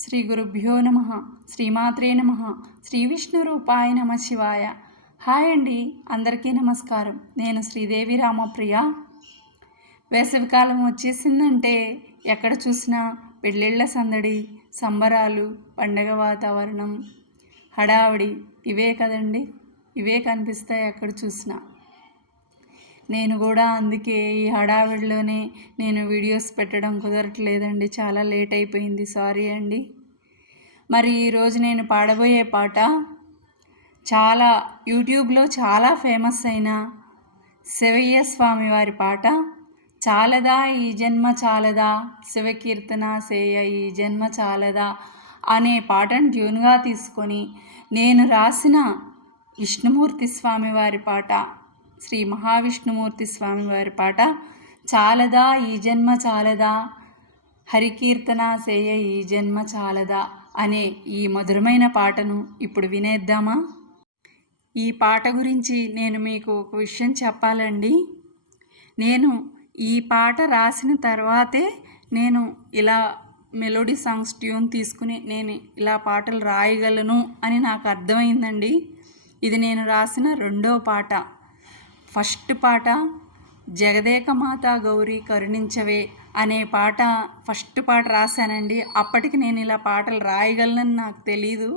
శ్రీ గురుభ్యో నమ శ్రీమాత్రే నమ శ్రీ విష్ణు రూపాయ నమ శివాయ. హాయ్ అండి అందరికీ నమస్కారం. నేను శ్రీదేవి రామప్రియ. వేసవికాలం వచ్చేసిందంటే ఎక్కడ చూసినా పెళ్ళిళ్ళ సందడి సంబరాలు పండగ వాతావరణం హడావిడి. ఇవే కదండి ఇవే కనిపిస్తాయి ఎక్కడ చూసినా. నేను కూడా అందుకే ఈ హడావిడిలోనే నేను వీడియోస్ పెట్టడం కుదరట్లేదండి. చాలా లేట్ అయిపోయింది. సారీ అండి. మరి ఈరోజు నేను పాడబోయే పాట చాలా యూట్యూబ్లో చాలా ఫేమస్ అయిన శివయ్య స్వామి వారి పాట. చాలదా ఈ జన్మ చాలదా? శివకీర్తన సేయ ఈ జన్మ చాలదా? అనే పాటను ట్యూన్గా తీసుకొని నేను రాసిన విష్ణుమూర్తి స్వామి వారి పాట. శ్రీ మహావిష్ణుమూర్తి స్వామి వారి పాట చాలదా ఈ జన్మ చాలదా? హరికీర్తన సేయ ఈ జన్మ చాలదా? అనే ఈ మధురమైన పాటను ఇప్పుడు వినేద్దామా? ఈ పాట గురించి నేను మీకు ఒక విషయం చెప్పాలండి. నేను ఈ పాట రాసిన తర్వాతే నేను ఇలా మెలోడీ సాంగ్స్ ట్యూన్ తీసుకుని నేను ఇలా పాటలు రాయగలను అని నాకు అర్థమైందండి. ఇది నేను రాసిన రెండో పాట. ఫస్ట్ పాట జగదేకమాత గౌరీ కరుణించవే అనే పాట ఫస్ట్ పాట రాశానండి. అప్పటికి నేను ఇలా పాటలు రాయగలనని నాకు తెలీదు.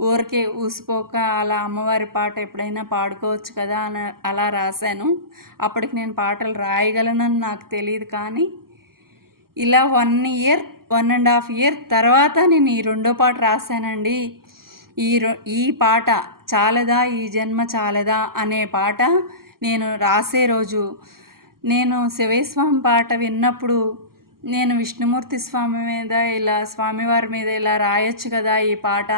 ఊరికే ఊసిపోక అలా అమ్మవారి పాట ఎప్పుడైనా పాడుకోవచ్చు కదా అని అలా రాశాను. అప్పటికి నేను పాటలు రాయగలనని నాకు తెలియదు కానీ ఇలా one year one and half year తర్వాత నేను ఈ రెండో పాట రాశానండి. ఈ ఈ పాట చాలదా ఈ జన్మ చాలదా అనే పాట నేను రాసే రోజు నేను శివస్వామి పాట విన్నప్పుడు నేను విష్ణుమూర్తి స్వామి మీద ఇలా స్వామివారి మీద ఇలా రాయొచ్చు కదా ఈ పాట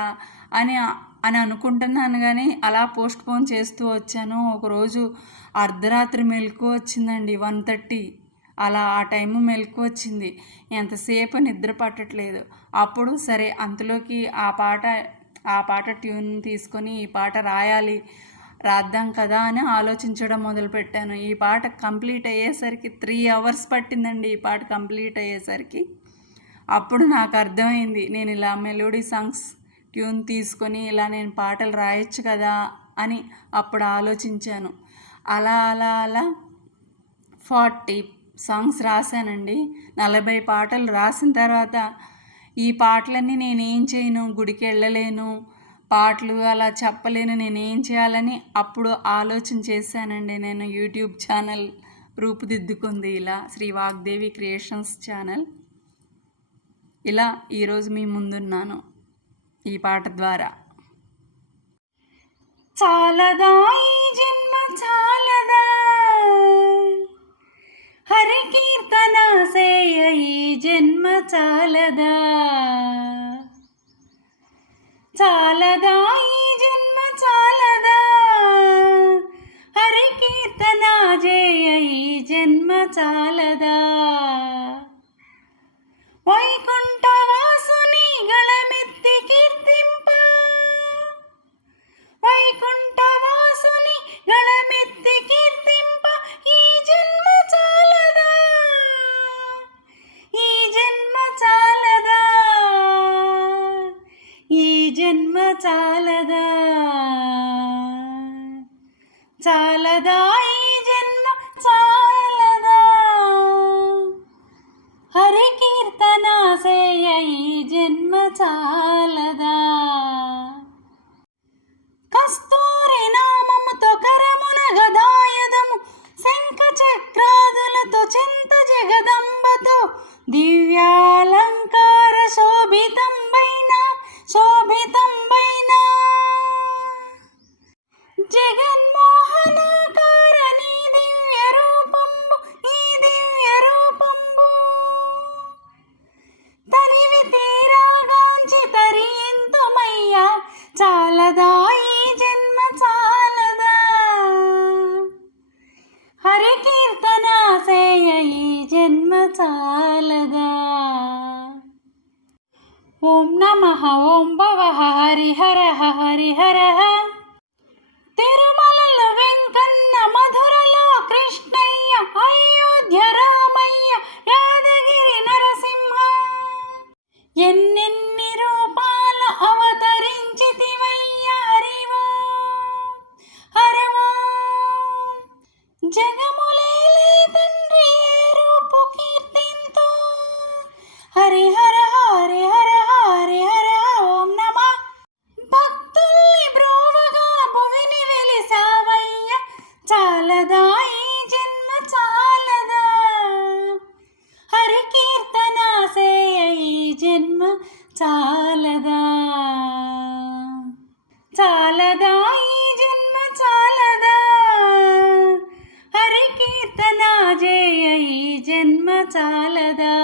అని అని అనుకుంటున్నాను కానీ అలా పోస్ట్ పోన్ చేస్తూ వచ్చాను. ఒకరోజు అర్ధరాత్రి మెలకు వచ్చిందండి వన్ థర్టీ. అలా ఆ టైం మెలకు వచ్చింది. ఎంతసేపు నిద్ర పట్టట్లేదు. అప్పుడు సరే అంతలోకి ఆ పాట ఆ పాట ట్యూన్ తీసుకొని ఈ పాట రాయాలి రాద్దాం కదా అని ఆలోచించడం మొదలుపెట్టాను. ఈ పాట కంప్లీట్ అయ్యేసరికి త్రీ అవర్స్ పట్టిందండి ఈ పాట కంప్లీట్ అయ్యేసరికి. అప్పుడు నాకు అర్థమైంది నేను ఇలా మెలోడీ సాంగ్స్ ట్యూన్ తీసుకొని ఇలా నేను పాటలు రాయొచ్చు కదా అని అప్పుడు ఆలోచించాను. అలా అలా అలా ఫార్టీ సాంగ్స్ రాశానండి. నలభై పాటలు రాసిన తర్వాత ఈ పాటలన్నీ నేనేం చేయను? గుడికి వెళ్ళలేను. పాటలు అలా చెప్పలేను నేను ఏం చేయాలని అప్పుడు ఆలోచన చేశానండి నేను యూట్యూబ్ ఛానల్ రూపుదిద్దుకుంది ఇలా శ్రీ వాగ్దేవి క్రియేషన్స్ ఛానల్. ఇలా ఈరోజు మీ ముందున్నాను ఈ పాట ద్వారా. చాలదా ఈ జన్మ చాలదా? హరి కీర్తన సేయ ఈ జన్మ చాలదా? చాలదా ఈ జన్మ చాలదా? హరి కీర్తన జయ ఈ జన్మ చాలదా? చాలదా ఈ జన్మ? చాలదా? హరి కీర్తన సేయ ఈ జన్మ చాల భవ చాలదా? చాలదా? ఈ జన్మ చాలదా? హరి కీర్తన జయ ఈ జన్మ చాలదా?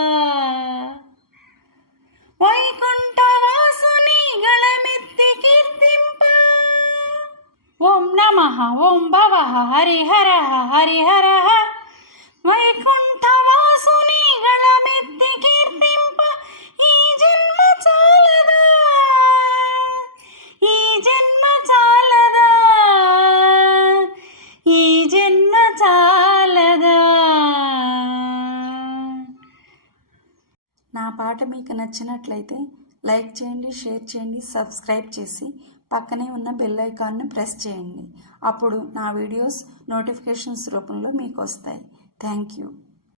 వైకుంఠ వాసుని గళమెత్తి కీర్తింప. ఓం నమ ఓం భవ హరిహర హరిహర వైకుంఠ వాసుని మీకు నచ్చినట్లయితే లైక్ చేయండి షేర్ చేయండి సబ్స్క్రైబ్ చేసి పక్కనే ఉన్న బెల్ ఐకాన్ను ప్రెస్ చేయండి. అప్పుడు నా వీడియోస్ నోటిఫికేషన్స్ రూపంలో మీకు వస్తాయి. Thank you.